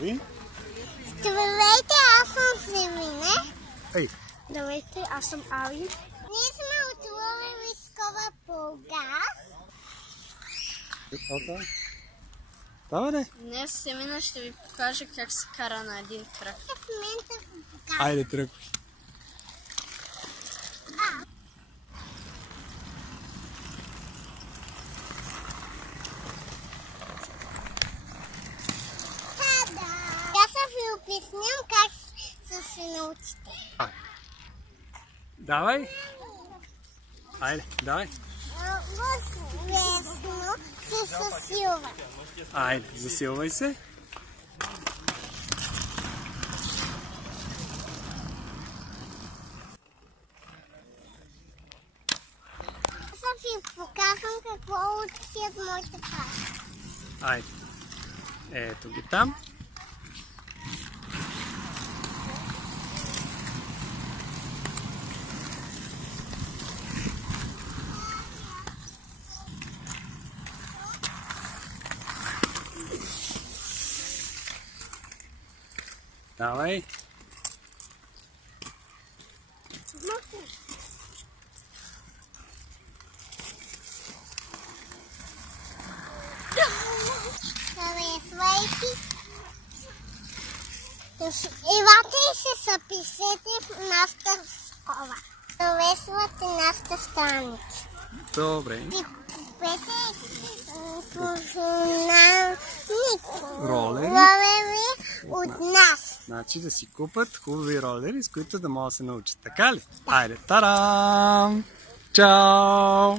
готови? Здравейте, аз съм Семине. Ей! Здравейте, аз съм Ави. Ние сме от Ловен Вискова Бургас. Давай, де! Днес Семина ще ви покажа как се кара на един трак. В момента в Бургас. Айде, тръгвай! Аз ще ви обясням как ще се научите. Давай! Айде, давай! Лесно се засилва. Айде, засилвай се! Аз ще ви показвам какво учат моите крака. Айде! Ето ги там. Давай! Харесвайки. Елате и се запишете в нашата школа. Харесвате нашата страница. Добре. И купете професионални ролери от нас. Значи да си купат хубави ролери, с които да могат да се научат. Така ли? Айде, тарам! Чао!